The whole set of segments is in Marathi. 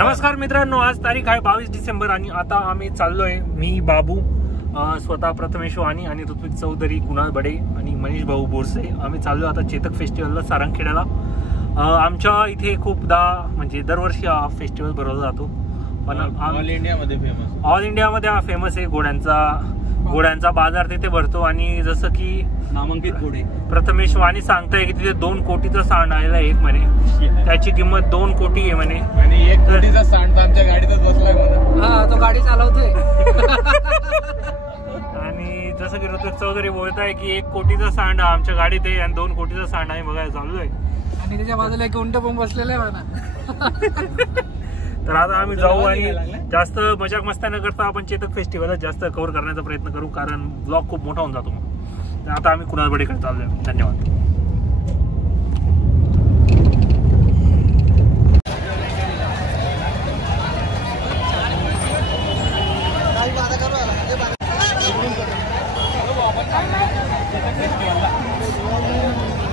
नमस्कार मित्रांनो, आज तारीख आहे 22 डिसेंबर आणि आता आम्ही चाललोय. मी बाबू, स्वतः प्रथमेश वाणी आणि ऋत्विक चौधरी, कुणाल बडे आणि मनीष भाऊ बोरसे आम्ही चाललो आता चेतक फेस्टिवलला सारंगखेड्याला. आमच्या इथे खूपदा म्हणजे दरवर्षी हा फेस्टिवल भरवला जातो, पण ऑल इंडियामध्ये हा फेमस आहे. घोड्यांचा बाजार तिथे भरतो आणि जसं की नामांकित घोडे प्रथमेश वाणी सांगताय की तिथे 2 कोटीचा सांड आलेला आहे म्हणे. त्याची किंमत 2 कोटी आहे म्हणे आणि 1 कोटीचा सांड आमच्या गाडीतच बसलाय म्हणे. हा, तो गाडी चालवतोय. आणि जसं की ऋत्विक चौधरी बोलताय की 1 कोटीचा सांड आमच्या गाडीत आहे आणि 2 कोटीचा सांड आहे बघायला चाललोय. आणि त्याच्या बाजूला एक उंट पण बसलेला आहे म्हणा. तर आता आम्ही जाऊ आणि जास्त मजाक मस्त्या न करता आपण चेतक फेस्टिवल जास्त कव्हर करण्याचा प्रयत्न करू, कारण ब्लॉग खूप मोठा होऊन जातो. मग आता आम्ही कुणाल बडेकडे चाललोय. धन्यवाद.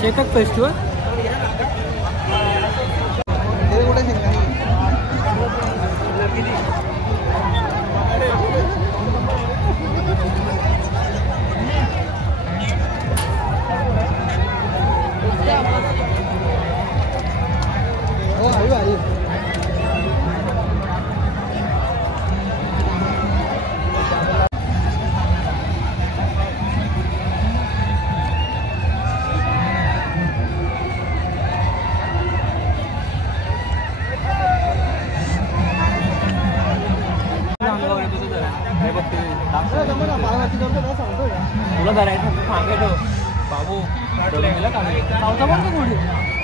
चेतक फेस्टिवल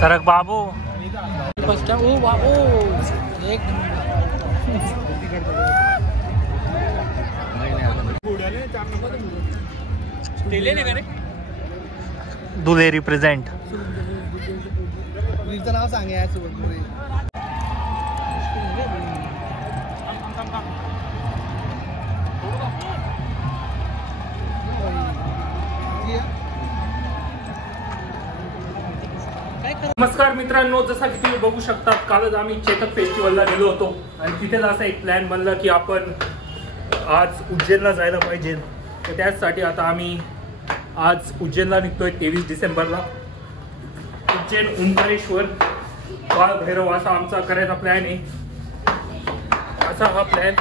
सरक बाबू. दुले रिप्रेझेंट. नाव सांगे नमस्कार मित्रांनो, जसा की तुम्ही बघू शकता कालच आम्ही चेतक फेस्टिवलला गेलो होतो आणि तिथेच असा एक प्लॅन बनला की आपण आज उज्जैनला जायला पाहिजे. तर त्याचसाठी आता आम्ही आज उज्जैनला निघतोय 23 डिसेंबरला. उज्जैन, ओंकारेश्वर, काळ भैरव असा आमचा करायचा प्लॅन आहे. असा हा प्लॅन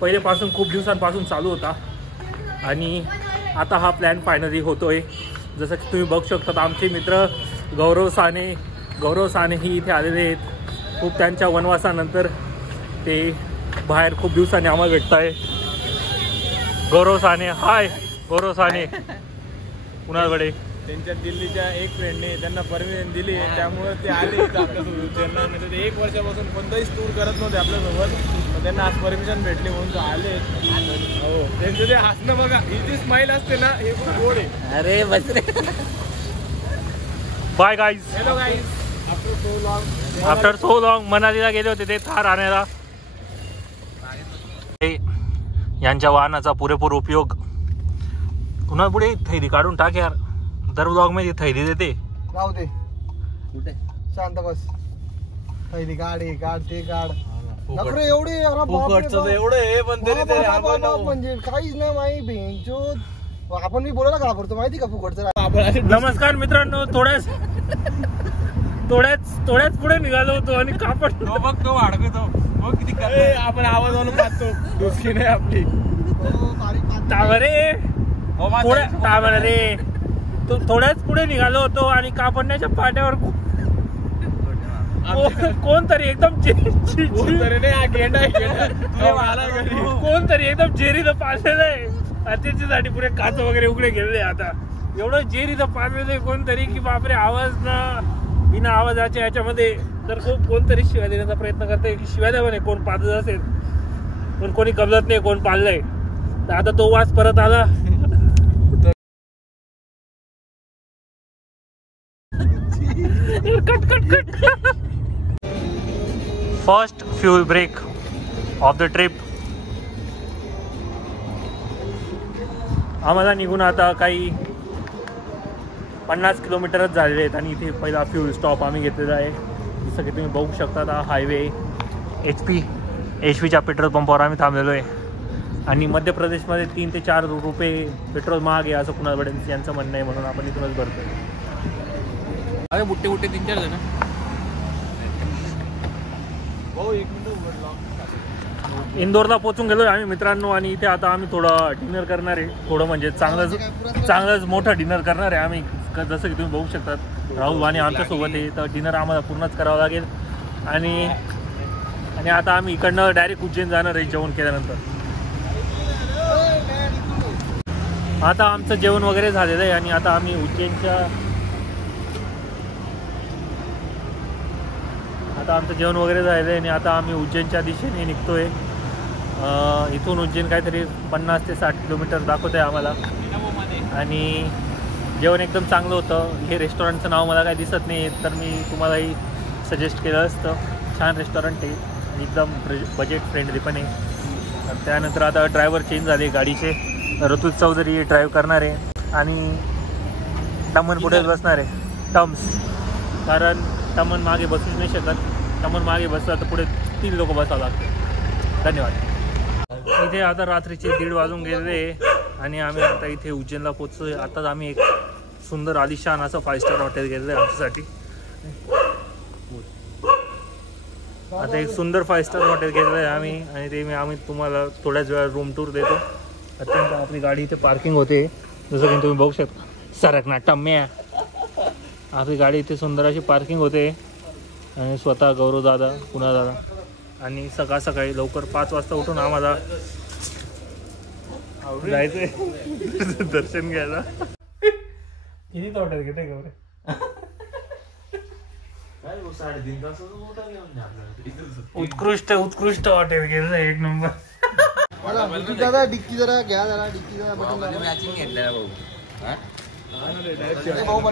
पहिलेपासून खूप दिवसांपासून चालू होता आणि आता हा प्लॅन फायनली होतोय. जसं की तुम्ही बघू शकता आमचे मित्र गौरव साने ही इथे आलेले आहेत. खूप त्यांच्या वनवासानंतर ते बाहेर खूप दिवसांनी आम्हाला भेटत आहे. गौरव साने, हाय गौरव साने. कुणाकडे त्यांच्या दिल्लीच्या एक फ्रेंडने त्यांना परमिशन दिली, त्यामुळे ते आले आपल्यासोबत. त्यांना ते 1 वर्षापासून कोणताही टूर करत नव्हते आपल्यासोबत, त्यांना आज परमिशन भेटली म्हणून ते आले. हो, त्यांचं ते हसणं बघा, ही जी स्माईल असते ना, हे खूप गोड आहे. अरे बस रे. Bye guys. Hello guys. After so long मनालीला गेले होते ते थार आणायला. यांच्या वाहनाचा पुरेपूर उपयोग. पुन्हा पुढे थैली काढून टाक यार, दर ब्लॉग मध्ये थैली देते. राहू दे, कुठे शांत बस. थैली काढ, हे काढ, ते काढ. नखरे एवढे एवढं हे पण तरी म्हणजे काहीच नाही माही भेंचो. आपण मी बोलायला का करतो माहिती का फुकटचं. नमस्कार मित्रांनो, थोड्याच पुढे निघालो होतो आणि कापड बघ तो अडकतो. किती आपण आवाज आणून पाहतो, दुसरी नाही आपली. रे थोड्याच पुढे निघालो होतो आणि कापडण्याच्या पाट्यावर कोणतरी एकदम कोणतरी एकदम जेरीनं पाळलेलं आहे. त्याच्यासाठी पुढे काच वगैरे उघडे गेलेले. आता एवढं जेरीचं पाळलेलं आहे कोणतरी की बापरे, आवाज ना बिना आवाजाच्या याच्यामध्ये तर खूप कोणतरी शिव्या देण्याचा प्रयत्न करते की शिव्या द्यावा नाही. कोण पाळत असेल पण कोणी कबलत नाही कोण पाळलंय. तर आता तो वास परत आला. Cut. First fuel break of the trip. आम्हाला निघून आता काही 50 किलोमीटरच झालेले आहेत आणि इथे पहिला फ्यूल स्टॉप आम्ही घेतलेला आहे. जसं की तुम्ही बघू शकता हा हायवे एच पीच्या पेट्रोल पंपावर आम्ही थांबलेलो आहे. आणि मध्य प्रदेशमध्ये 3 ते 4 रुपये पेट्रोल महाग आहे असं कुणाल बडेंचं यांचं म्हणणं आहे, म्हणून आपण इथूनच भरतो. अरे बुट्टे 3-4 जण. हो, 1 मिनिट उघडला. इंदोरला पोहोचून गेलो आम्ही मित्रांनो. आणि इथे आता आम्ही थोडं डिनर करणार आहे. थोडं म्हणजे चांगलंच मोठं डिनर करणार आहे आम्ही. जसं की तुम्ही बघू शकतात राहुल वाणी आमच्यासोबत आहे, तर डिनर आम्हाला पूर्णच करावं लागेल. आणि आता आम्ही इकडनं डायरेक्ट उज्जैन जाणार आहे जेवण केल्यानंतर. आता आमचं जेवण वगैरे झालेलं आहे आणि आता आम्ही उज्जैनच्या उज्जैनच्या दिशेने निघतोय. इथून उज्जैन काहीतरी 50 ते 60 किलोमीटर दाखवत आहे आम्हाला. आणि जेवण एकदम चांगलं होतं. हे रेस्टॉरंटचं नाव मला काही दिसत नाही, तर मी तुम्हालाही सजेस्ट केलं असतं. छान रेस्टॉरंट आहे, एकदम बजेट फ्रेंडली पण आहे. त्यानंतर आता ड्रायव्हर चेंज झाले गाडीचे. ऋतुज चौधरी ड्राईव्ह करणार आहे आणि टमन पुढेच बसणार आहे. कारण टमन मागे बसूच नाही शकत. टमन मागे बसला तर पुढे 3 लोक बसावं लागते. धन्यवाद. इथे आता रात्रीचे 1:30 वाजून गेलेले आणि आम्ही आता इथे उज्जैनला पोचतोय. आताच आम्ही एक सुंदर आलिशान असं 5 स्टार हॉटेल गेलेलं आहे आमच्यासाठी. आता एक सुंदर 5 स्टार हॉटेल गेलेलं आहे आम्ही. आणि ते आम्ही तुम्हाला थोड्याच वेळा रूम टूर देतो. अत्यंत आपली गाडी इथे पार्किंग होते, जसं की तुम्ही बघू शकता. सरकना टम्म्या. आपली गाडी इथे सुंदर अशी पार्किंग होते. आणि स्वतः गौरव दादा, कुणाल दादा आणि सकाळी लवकर 5 वाजता उठून आम्हाला जायचंय दर्शन घ्यायला. किती हॉटेल घेते गौरे? 3.5 तास उत्कृष्ट हॉटेल गेलं एक नंबर. डिक्की जरा घ्या, डिक्की जरा मॅचिंग घेतलं भाऊ.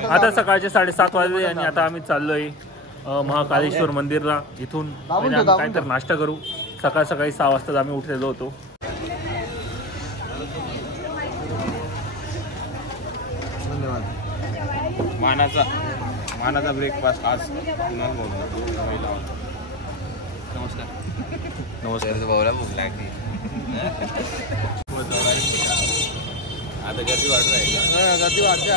आता सकाळचे 7:30 वाजले आणि आता आम्ही चाललोय महाकालेश्वर मंदिरला. इथून आम्ही काहीतरी नाश्ता करू. सकाळी 6 वाजता आम्ही उठलेलो होतो. मानाचा ब्रेकफास्ट आज कुणाल बोलतो. नमस्कार भाऊला भूक लागली. आता गर्दी वाढते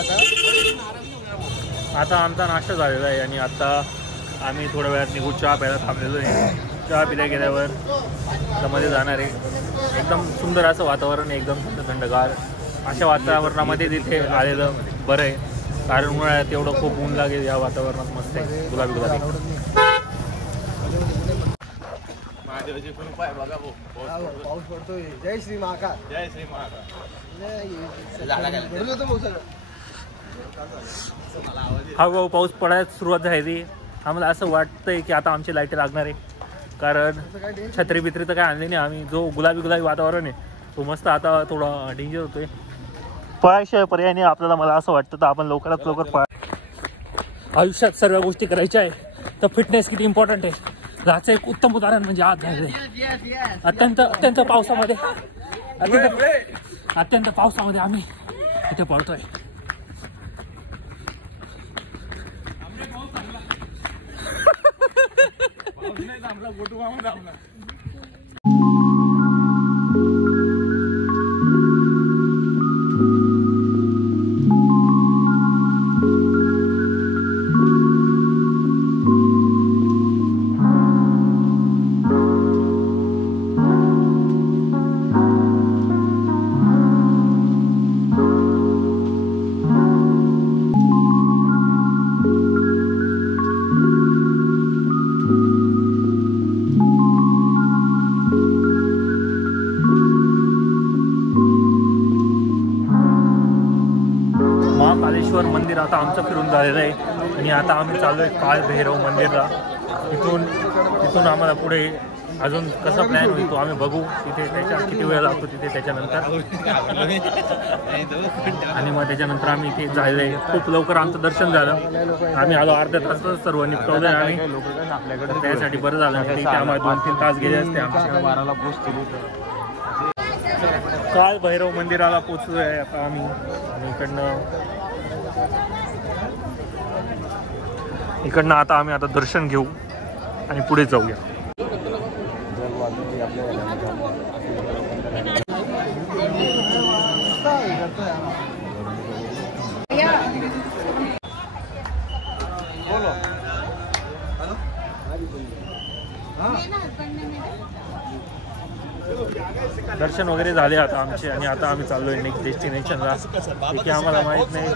आता आमचा नाश्ता झालेला आहे आणि आता आम्ही थोड्या वेळात निघू. चहा प्यायला थांबलेलो आहे. चहा पिल्या गेल्यावर मध्ये जाणार आहे. एकदम सुंदर असं वातावरण आहे, एकदम थंडगार. अशा वातावरणामध्ये तिथे आलेलं बरं आहे, कारण उन्हाळ्यात एवढं खूप ऊन लागेल. या वातावरणात मस्त आहे, गुलाबी. पाऊस पडतोय. जय श्री महाकाल. हळूहळू पाऊस पडायला सुरुवात झाली. आम्हाला असं वाटतंय की आता आमची लाईट लागणार आहे, कारण छत्री बित्री तर काय आणली नाही आम्ही. जो गुलाबी वातावरण आहे तो मस्त आता थोडा डेंजर होतोय. पळायशिवाय पर्याय नाही आपल्याला, मला असं वाटतं. तर आपण लवकरात लवकर आयुष्यात सर्व गोष्टी करायच्या आहे, तर फिटनेस किती इम्पॉर्टंट आहे याचं एक उत्तम उदाहरण म्हणजे आज झालं. अत्यंत पावसामध्ये आम्ही इथे पळतोय. महाकालेश्वर मंदिर आता आमचं फिरून झालेलं आहे आणि आता आम्ही चाललो आहे काळ भैरव मंदिरला. तिथून आम्हाला पुढे अजून कसा प्लॅन होईल तो आम्ही बघू. तिथे किती वेळ लागतो तिथे त्याच्यानंतर. आणि मग त्याच्यानंतर आम्ही इथे झालेलं आहे. खूप लवकर आमचं दर्शन झालं. आम्ही आलो अर्ध्या तासात सर्व निपटवलं आहे आम्ही. त्यासाठी बरं झालं. तिथे आम्हाला 2-3 तास गेले असते आमच्या. 12ला पोहोचतो. काळ भैरव मंदिराला पोचलो आहे आता आम्ही. आणि इकडनं आता आम्ही दर्शन घेऊ आणि पुढे जाऊया. बाजूची आपल्या दर्शन वगैरे झाले आता आमचे आणि आता आम्ही चाललो आहे नेक्स्ट डेस्टिनेशनला. की आम्हाला माहीत नाही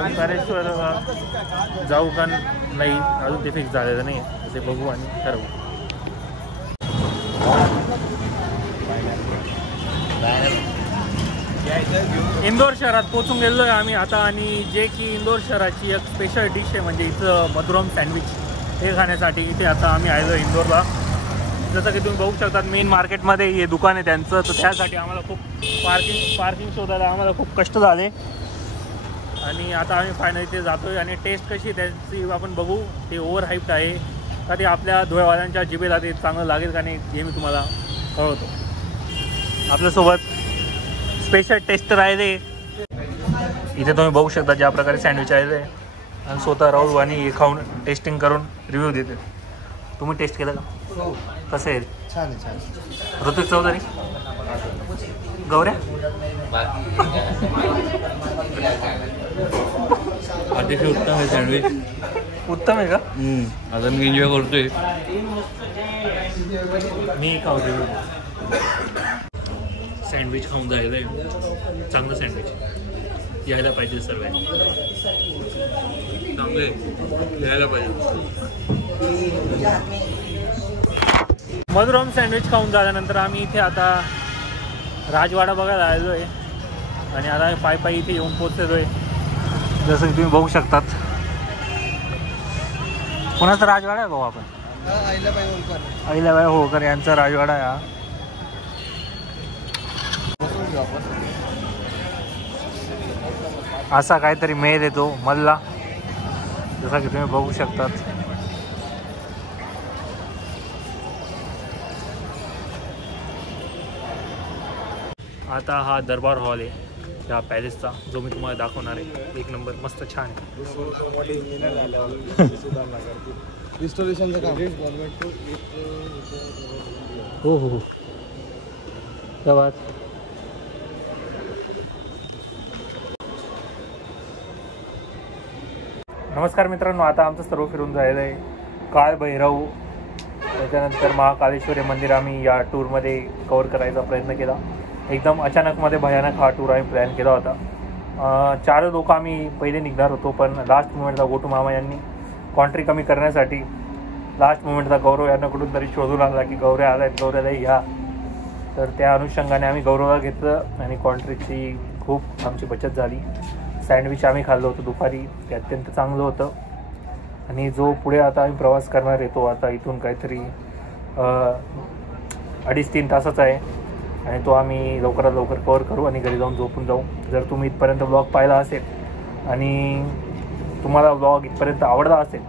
ओंकारेश्वर जाऊ का नाही, अजून ते फिक्स झालेलं नाही. ते बघू आणि ठरवू. इंदोर शहरात पोचून गेलो आहे आम्ही आता. आणि जे की इंदोर शहराची एक स्पेशल डिश आहे म्हणजे इथं मधुरम सँडविच, हे खाण्यासाठी इथे आता आम्ही आलो इंदोरला. जसं की तुम्ही बघू शकता मेन मार्केटमध्ये हे दुकान आहे त्यांचं. तर त्यासाठी आम्हाला खूप पार्किंग शोधायला आम्हाला खूप कष्ट झाले. आणि आता आम्ही फायनली ते जातो आहे. आणि टेस्ट कशी त्याची आपण बघू. ते ओव्हर हाईप्ड आहे का ते आपल्या धुळेवाल्यांच्या जिभेला ते चांगलं लागेल का नाही हे मी तुम्हाला कळवतो. आपल्यासोबत स्पेशल टेस्टर आहे ते. इथे तुम्ही बघू शकता ज्या प्रकारे सँडविच आहे ते. आणि स्वतः राहू आणि हे खाऊन टेस्टिंग करून रिव्ह्यू देते. तुम्ही टेस्ट केलं का? कसं आहे? छान आहे, छान. ऋतिक चौधरी, गौऱ्या, अतिशय उत्तम आहे सँडविच. उत्तम आहे का? आता मी एन्जॉय करतोय. मी खाऊ रिव्ह्यू. सँडविच खाऊन जायला चांगलं सँडविच यायला पाहिजे सर्वांनी. चांगले यायला पाहिजे. मधुरम सँडविच खाऊन झाल्यानंतर आम्ही इथे आता राजवाडा बघायला आलेलो आहे. आणि आता आम्ही पायी इथे येऊन पोचलेलो आहे. जसं की तुम्ही बघू शकतात. कोणाचा राजवाडा आहे भाऊ? आपण अहिल्याबाई होळकर यांचा राजवाडा आहे हा. असा काहीतरी मेल येतो मल्ला, जसा की तुम्ही बघू शकतात. आता हा दरबार हॉल आहे या पॅलेसचा, जो मी तुम्हाला दाखवणार आहे. एक नंबर मस्त छान आहे. रिस्टोरेशनचं काम. हो हो हो. क्या बात. नमस्कार मित्रांनो, आता आमचं सर्व फिरून झालेलं आहे. काळभैरव, त्याच्यानंतर महाकालेश्वरी मंदिर आम्ही या टूरमध्ये कवर करायचा प्रयत्न केला. एकदम अचानकमध्ये भयानक हा टूर आम्ही प्लॅन केला होता. 4 लोक आम्ही पहिले निघणार होतो, पण लास्ट मोमेंटला गोटू मामा यांनी कॉन्ट्री कमी करण्यासाठी लास्ट मोमेंटला गौरव यांना कुठून तरी शोधून आणला की गौऱ्या आल्या आहेत, गौऱ्याला घ्या. तर त्या अनुषंगाने आम्ही गौरवला घेतलं आणि कॉन्ट्रीची खूप आमची बचत झाली. सँडविच आम्ही खाल्लं होतं दुपारी, ते अत्यंत चांगलं होतं. आणि जो पुढे आता आम्ही प्रवास करणार आहे तो आता इथून काहीतरी 2.5-3 तासाचा आहे. आणि तो आम्ही लवकरात लवकर कवर करू आणि घरी जाऊन झोपून जाऊ. जर तुम्ही इथपर्यंत ब्लॉग पाहिला असेल आणि तुम्हाला ब्लॉग इथपर्यंत आवडला असेल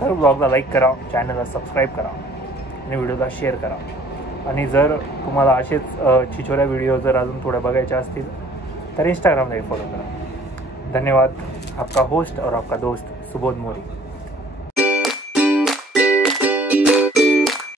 तर ब्लॉगला लाईक करा, चॅनलला सबस्क्राईब करा आणि व्हिडिओला शेअर करा. आणि जर तुम्हाला असेच छिछोऱ्या व्हिडिओ जर अजून थोड्या बघायच्या असतील तर इंस्टाग्रामला फॉलो करा. धन्यवाद. आपका होस्ट और आपका दोस्त सुबोध मोरी.